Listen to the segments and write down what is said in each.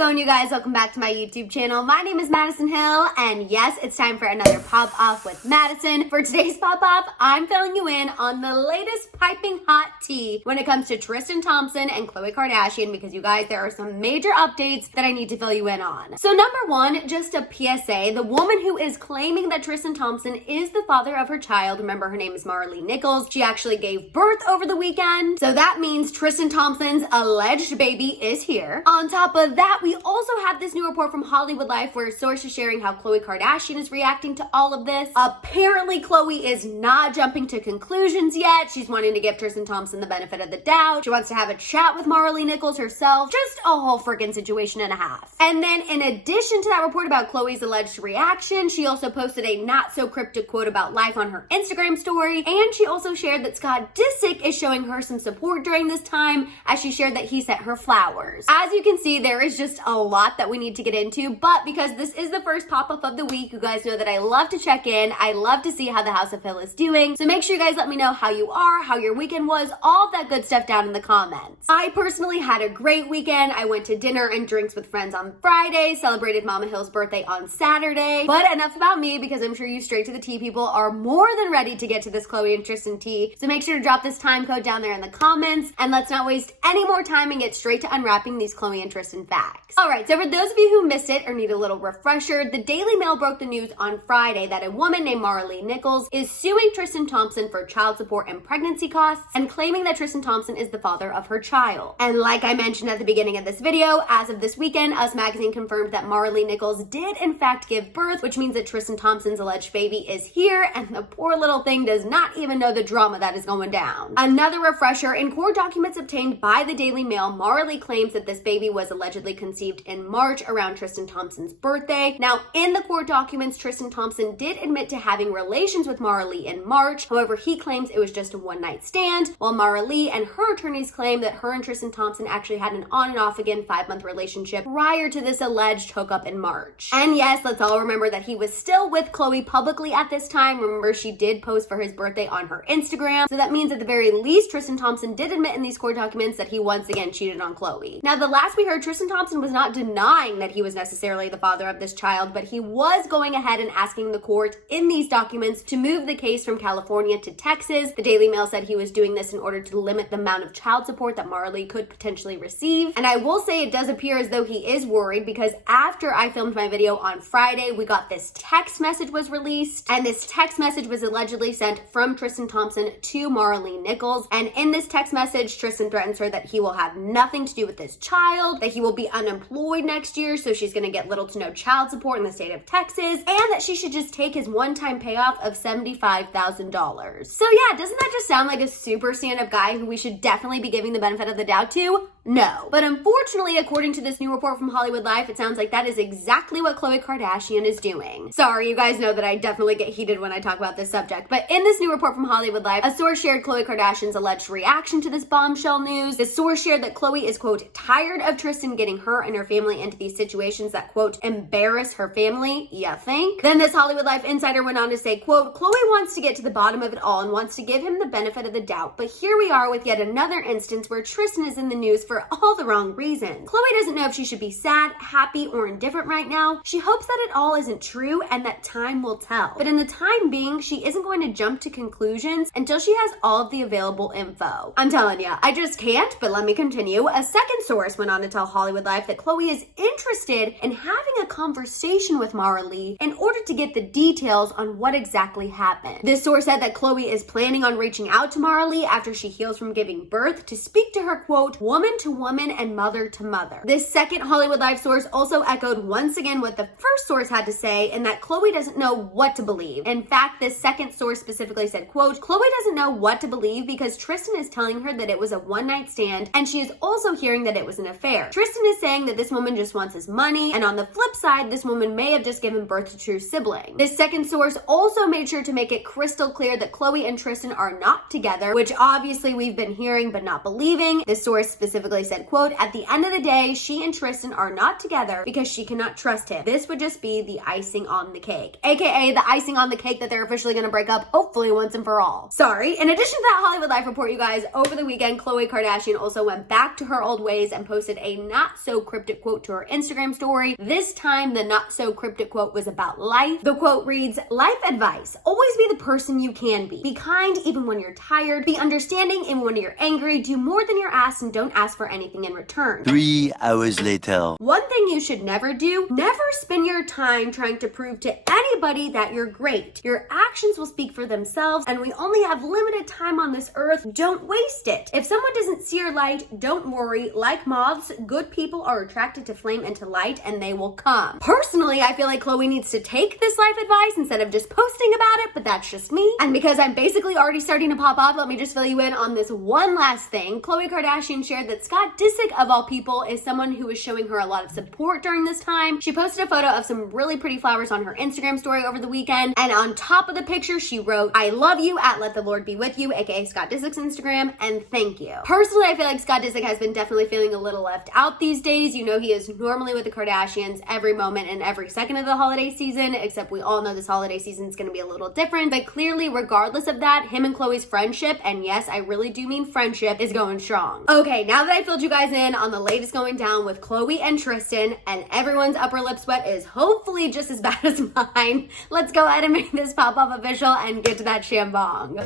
going, you guys? Welcome back to my YouTube channel. My name is Maddison Hill, and yes, it's time for another pop-off with Maddison. For today's pop-off, I'm filling you in on the latest piping hot tea when it comes to Tristan Thompson and Khloe Kardashian, because you guys, there are some major updates that I need to fill you in on. So number one, just a PSA, the woman who is claiming that Tristan Thompson is the father of her child, remember her name is Maralee Nichols, she actually gave birth over the weekend. So that means Tristan Thompson's alleged baby is here. On top of that, we also have this new report from Hollywood Life where a source is sharing how Khloe Kardashian is reacting to all of this. Apparently, Khloe is not jumping to conclusions yet. She's wanting to give Tristan Thompson the benefit of the doubt. She wants to have a chat with Maralee Nichols herself. Just a whole freaking situation and a half. And then in addition to that report about Khloe's alleged reaction, she also posted a not so cryptic quote about life on her Instagram story. And she also shared that Scott Disick is showing her some support during this time, as she shared that he sent her flowers. As you can see, there is just a lot that we need to get into, but because this is the first pop-up of the week, you guys know that I love to check in. I love to see how the House of Hill is doing. So make sure you guys let me know how you are, how your weekend was, all of that good stuff down in the comments. I personally had a great weekend. I went to dinner and drinks with friends on Friday, celebrated Mama Hill's birthday on Saturday. But enough about me, because I'm sure you straight to the tea people are more than ready to get to this Khloe and Tristan tea. So make sure to drop this time code down there in the comments, and let's not waste any more time and get straight to unwrapping these Khloe and Tristan facts. All right, so for those of you who missed it or need a little refresher, the Daily Mail broke the news on Friday that a woman named Maralee Nichols is suing Tristan Thompson for child support and pregnancy costs and claiming that Tristan Thompson is the father of her child. And like I mentioned at the beginning of this video, as of this weekend, Us Magazine confirmed that Maralee Nichols did in fact give birth, which means that Tristan Thompson's alleged baby is here, and the poor little thing does not even know the drama that is going down. Another refresher, in court documents obtained by the Daily Mail, Maralee claims that this baby was allegedly conceived in March around Tristan Thompson's birthday. Now, in the court documents, Tristan Thompson did admit to having relations with Maralee in March. However, he claims it was just a one-night stand, while Maralee and her attorneys claim that her and Tristan Thompson actually had an on and off again 5-month relationship prior to this alleged hookup in March. And yes, let's all remember that he was still with Khloe publicly at this time. Remember, she did post for his birthday on her Instagram. So that means at the very least, Tristan Thompson did admit in these court documents that he once again cheated on Khloe. Now, the last we heard, Tristan Thompson was not denying that he was necessarily the father of this child, but he was going ahead and asking the court in these documents to move the case from California to Texas. The Daily Mail said he was doing this in order to limit the amount of child support that Maralee could potentially receive. And I will say it does appear as though he is worried, because after I filmed my video on Friday, we got this text message was released, and this text message was allegedly sent from Tristan Thompson to Maralee Nichols. And in this text message, Tristan threatens her that he will have nothing to do with this child, that he will be unemployed next year, so she's going to get little to no child support in the state of Texas, and that she should just take his one-time payoff of $75,000. So yeah, doesn't that just sound like a super stand-up guy who we should definitely be giving the benefit of the doubt to? No. But unfortunately, according to this new report from Hollywood Life, it sounds like that is exactly what Khloe Kardashian is doing. Sorry, you guys know that I definitely get heated when I talk about this subject, but in this new report from Hollywood Life, a source shared Khloe Kardashian's alleged reaction to this bombshell news. The source shared that Khloe is, quote, tired of Tristan getting her and her family into these situations that, quote, embarrass her family. You think? Then this Hollywood Life insider went on to say, quote, Khloe wants to get to the bottom of it all and wants to give him the benefit of the doubt, but here we are with yet another instance where Tristan is in the news for all the wrong reasons. Khloe doesn't know if she should be sad, happy, or indifferent right now. She hopes that it all isn't true and that time will tell. But in the time being, she isn't going to jump to conclusions until she has all of the available info. I'm telling you, I just can't, but let me continue. A second source went on to tell Hollywood Life that Khloe is interested in having a conversation with Maralee in order to get the details on what exactly happened. This source said that Khloe is planning on reaching out to Maralee after she heals from giving birth to speak to her, quote, woman to woman and mother to mother. This second Hollywood Life source also echoed once again what the first source had to say, in that Khloe doesn't know what to believe. In fact, this second source specifically said, quote, Khloe doesn't know what to believe because Tristan is telling her that it was a one-night stand, and she is also hearing that it was an affair. Tristan is saying that this woman just wants his money, and on the flip side, this woman may have just given birth to true sibling. This second source also made sure to make it crystal clear that Khloe and Tristan are not together, which obviously we've been hearing but not believing. This source specifically specifically said, quote, "At the end of the day, she and Tristan are not together because she cannot trust him. This would just be the icing on the cake." AKA the icing on the cake that they're officially gonna break up, hopefully once and for all. Sorry. In addition to that Hollywood Life report, you guys, over the weekend, Khloe Kardashian also went back to her old ways and posted a not so cryptic quote to her Instagram story. This time, the not so cryptic quote was about life. The quote reads, "Life advice. Always be the person you can be. Be kind even when you're tired. Be understanding even when you're angry. Do more than you're asked and don't ask for anything in return." 3 hours later. One thing you should never do, never spend your time trying to prove to anybody that you're great. Your actions will speak for themselves, and we only have limited time on this earth. Don't waste it. If someone doesn't see your light, don't worry. Like moths, good people are attracted to flame and to light, and they will come. Personally, I feel like Khloe needs to take this life advice instead of just posting about it, but that's just me. And because I'm basically already starting to pop off, let me just fill you in on this one last thing. Khloe Kardashian shared that Scott Disick, of all people, is someone who is showing her a lot of support during this time. She posted a photo of some really pretty flowers on her Instagram story over the weekend, and on top of the picture, she wrote, "I love you at Let the Lord Be With You," aka Scott Disick's Instagram, and thank you. Personally, I feel like Scott Disick has been definitely feeling a little left out these days. You know, he is normally with the Kardashians every moment and every second of the holiday season, except we all know this holiday season is going to be a little different. But clearly, regardless of that, him and Khloe's friendship, and yes, I really do mean friendship, is going strong. Okay, now that I filled you guys in on the latest going down with Khloe and Tristan, and everyone's upper lip sweat is hopefully just as bad as mine, let's go ahead and make this pop-up official and get to that shambong.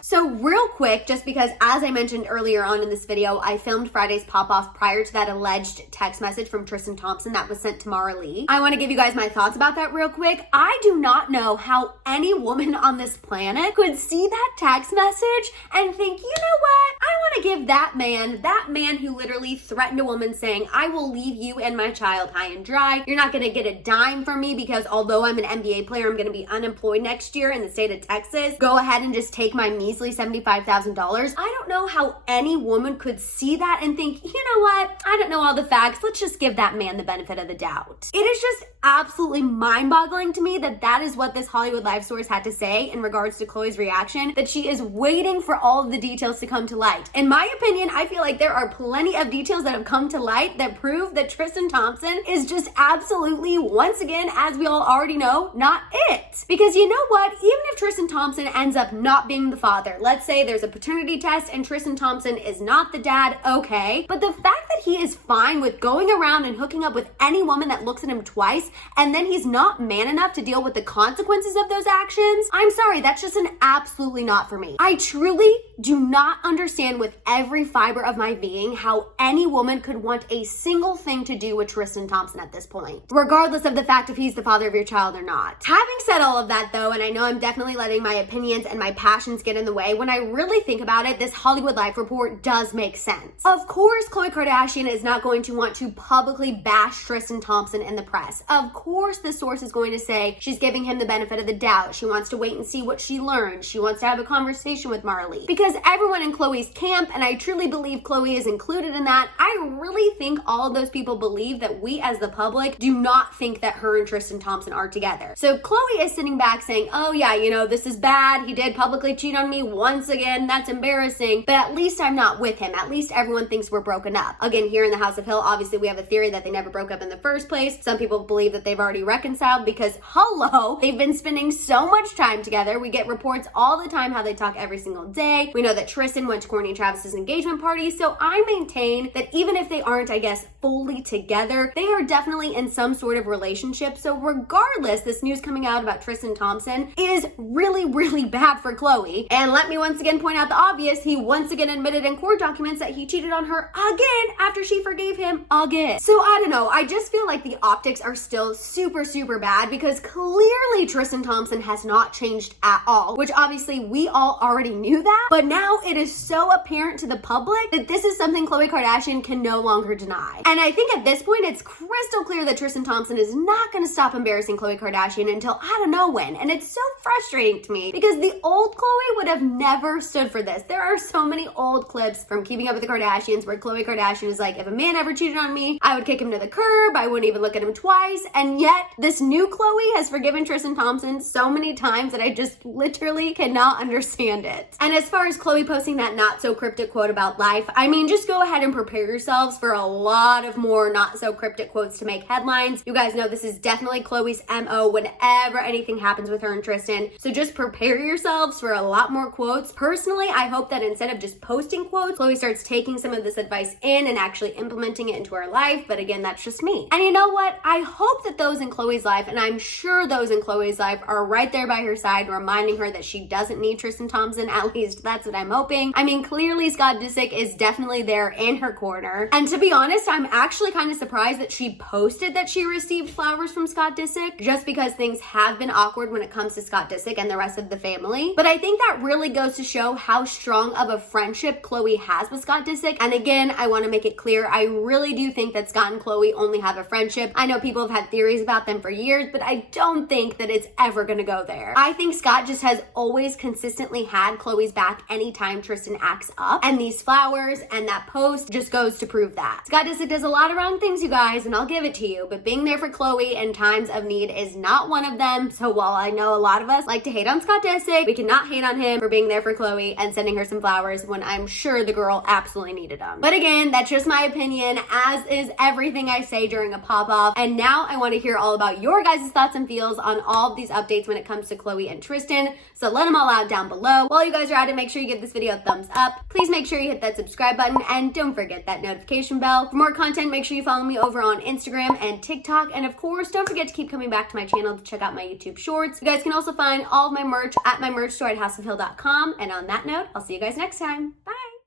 So real quick, just because as I mentioned earlier on in this video, I filmed Friday's pop-off prior to that alleged text message from Tristan Thompson that was sent to Maralee. I want to give you guys my thoughts about that real quick. I do not know how any woman on this planet could see that text message and think, you know what? I want to give that man who literally threatened a woman saying, "I will leave you and my child high and dry. You're not going to get a dime from me because although I'm an NBA player, I'm going to be unemployed next year in the state of Texas. Go ahead and just take my measly $75,000. I don't know how any woman could see that and think, you know what? I don't know all the facts. Let's just give that man the benefit of the doubt. It is just absolutely mind-boggling to me that that is what this Hollywood Life source had to say in regards to Khloe's reaction, that she is waiting for all of the details to come to light. In my opinion, I feel like there are plenty of details that have come to light that prove that Tristan Thompson is just absolutely, once again, as we all already know, not it. Because you know what? Even if Tristan Thompson ends up not being the father, let's say there's a paternity test and Tristan Thompson is not the dad, okay. But the fact that he is fine with going around and hooking up with any woman that looks at him twice, and then he's not man enough to deal with the consequences of those actions, I'm sorry, that's just an absolutely not for me. I truly do not understand with every fiber of my being how any woman could want a single thing to do with Tristan Thompson at this point, regardless of the fact if he's the father of your child or not. Having said all of that though, and I know I'm definitely letting my opinions and my passions get in the way, when I really think about it, this Hollywood Life report does make sense. Of course, Khloe Kardashian is not going to want to publicly bash Tristan Thompson in the press. Of course, the source is going to say she's giving him the benefit of the doubt. She wants to wait and see what she learns. She wants to have a conversation with Maralee. Because everyone in Khloe's camp, and I truly believe Khloe is included in that, I really think all of those people believe that we as the public do not think that her and Tristan Thompson are together. So Khloe is sitting back saying, oh yeah, you know, this is bad. He did publicly cheat on me once again. That's embarrassing. But at least I'm not with him. At least everyone thinks we're broken up. Again, here in the House of Hill, obviously we have a theory that they never broke up in the first place. Some people believe that they've already reconciled because, hello, they've been spending so much time together. We get reports all the time how they talk every single day. We know that Tristan went to Kourtney and Travis's engagement party. So I maintain that even if they aren't, I guess, fully together, they are definitely in some sort of relationship. So regardless, this news coming out about Tristan Thompson is really, really bad for Khloe. And let me once again point out the obvious. He once again admitted in court documents that he cheated on her again after she forgave him again. So I don't know. I just feel like the optics are still super, super bad because clearly Tristan Thompson has not changed at all, which obviously we all already knew that. But now it is so apparent to the public that this is something Khloe Kardashian can no longer deny. And I think at this point, it's crystal clear that Tristan Thompson is not going to stop embarrassing Khloe Kardashian until I don't know when. And it's so frustrating to me because the old Khloe would have never stood for this. There are so many old clips from Keeping Up with the Kardashians where Khloe Kardashian is was like, if a man ever cheated on me, I would kick him to the curb. I wouldn't even look at him twice. And yet this new Khloe has forgiven Tristan Thompson so many times that I just literally cannot understand it. And as far as Khloe posting that not so cryptic quote about life, I mean, just go ahead and prepare yourselves for a lot of more not so cryptic quotes to make headlines. You guys know this is definitely Khloe's MO whenever anything happens with her and Tristan. So just prepare yourselves for a lot more quotes. Personally, I hope that instead of just posting quotes, Khloe starts taking some of this advice in and actually implementing it into her life. But again, that's just me. And you know what? I hope that those in Khloe's life, and I'm sure those in Khloe's life, are right there by her side, reminding her that she doesn't need Tristan Thompson. At least that's what I'm hoping. I mean, clearly Scott Disick is definitely there in her corner. And to be honest, I'm actually kind of surprised that she posted that she received flowers from Scott Disick, just because things have been awkward when it comes to Scott Disick and the rest of the family. But I think that really goes to show how strong of a friendship Khloe has with Scott Disick. And again, I want to make it clear, I really do think that Scott and Khloe only have a friendship. I know people have had theories about them for years, but I don't think that it's ever gonna go there. I think Scott just has always consistently had Khloe's back anytime Tristan acts up, and these flowers and that post just goes to prove that. Scott Disick does a lot of wrong things, you guys, and I'll give it to you, but being there for Khloe in times of need is not one of them. So while I know a lot of us like to hate on Scott Disick, we cannot hate on him for being there for Khloe and sending her some flowers when I'm sure the girl absolutely needed them. But again, that's just my opinion, as is everything I say during a pop-off. And now I want to hear all about your guys' thoughts and feels on all of these updates when it comes to Khloe and Tristan. So let them all out down below. While you guys are at it, make sure you give this video a thumbs up. Please make sure you hit that subscribe button and don't forget that notification bell. For more content, make sure you follow me over on Instagram and TikTok. And of course, don't forget to keep coming back to my channel to check out my YouTube shorts. You guys can also find all of my merch at my merch store at houseofhill.com. And on that note, I'll see you guys next time. Bye.